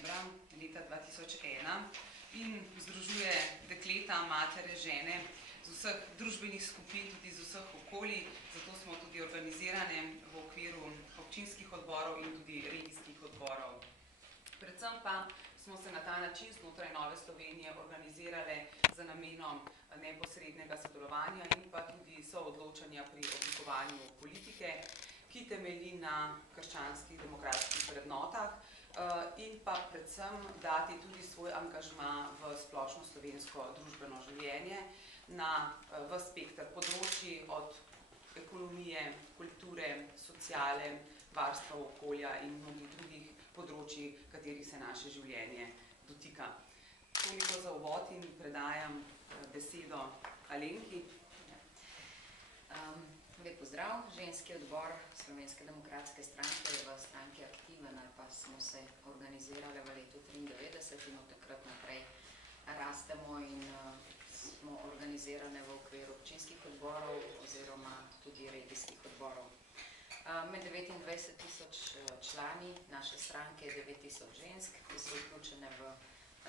septembra leta 2001 in združuje dekleta, matere, žene z vseh družbenih skupin, tudi z vseh okolij, zato smo tudi organizirane v okviru občinskih odborov in tudi regijskih odborov. Predvsem pa smo se na ta način znotraj Nove Slovenije organizirale z namenom neposrednega sodelovanja in pa tudi soodločanja pri oblikovanju politike, ki temelji na krščanskih demokratskih vrednotah in pa predvsem dati tudi svoj angažma v splošno slovensko družbeno življenje v spektr področji od ekonomije, kulture, sociale, varstva okolja in mnogih drugih področji, katerih se naše življenje dotika. Toliko za uvod in predajam besedo Alenki. Lep pozdrav. Ženski odbor Slovenske demokratske stranke je v stranki aktiven, ali pa smo se organizirali v letu 1993 in od takrat naprej rastemo in smo organizirane v okviru občinskih odborov oziroma tudi regijskih odborov. Med 29 000 člani naše stranke je 9 000 žensk, ki so vključene v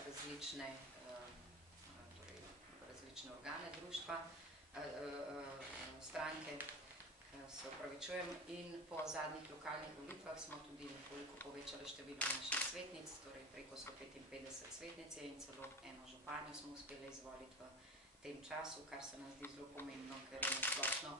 različne organe društva, stranke, se opravičujem, in po zadnjih lokalnih volitvah smo tudi nekoliko povečali število naših svetnic, torej preko 155 svetnic in celo eno županjo smo uspeli izvoliti v tem času, kar se nam zdi zelo pomembno, ker je nasplošno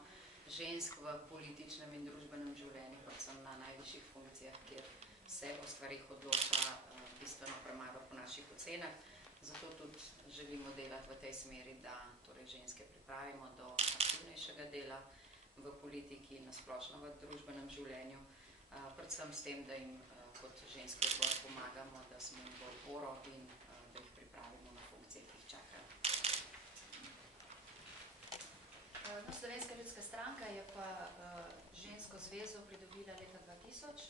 žensk v političnem in družbenem življenju, predvsem na najvišjih funkcijah, kjer se o stvarih odloča bistveno premalo po naših ocenah. Zato tudi želimo delati v tej smeri, da torej ženske pripravimo do aktivnejšega dela v politiki in nasplošno v družbenem življenju, predvsem s tem, da jim kot ženski odbor pomagamo, da smo jim v oporo in da jih pripravimo na funkcije, ki jih čakajo. Slovenska ljudska stranka je pa žensko zvezo pridobila leta 2000.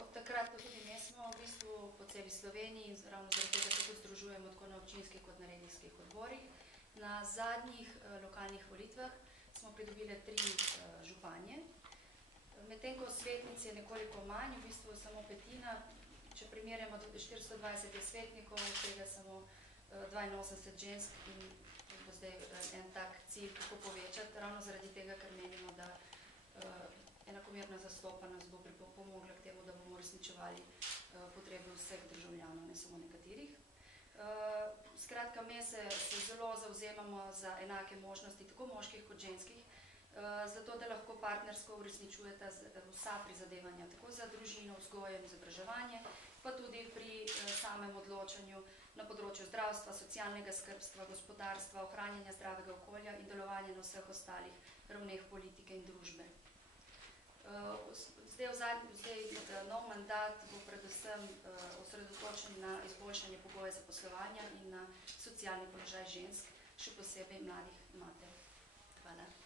Od takrat pa tudi ne smo v bistvu po celi Sloveniji in ravno zaradi tega se tudi združujemo tako na občinskih kot na regijskih odborih. Na zadnjih lokalnih volitvah smo pridobile 3 županje. Medtem ko svetnic je nekoliko manj, v bistvu samo petina, če primerjamo 420 svetnikov, od tega samo 82 žensk in bo zdaj en tak cilj, kako povečati, ravno zaradi tega, ker menimo, da enakomerna zastopanost bo pripomogla k temu, da bomo uresničevali potrebe vseh državljanov, ne samo nekaterih. Skratka, mi se zelo zavzemamo za enake možnosti, tako moških kot ženskih, zato da lahko partnersko uresničujeta vsa prizadevanja, tako za družino, vzgojo in izobraževanje, pa tudi pri samem odločanju na področju zdravstva, socialnega skrbstva, gospodarstva, ohranjanja zdravega okolja in delovanja na vseh ostalih ravneh politike in družbe. Zdaj nov mandat bo predvsem osredotočen na izboljšanje pogoja zaposlovanja in na socialni položaj žensk, še posebej mladih mater. Hvala.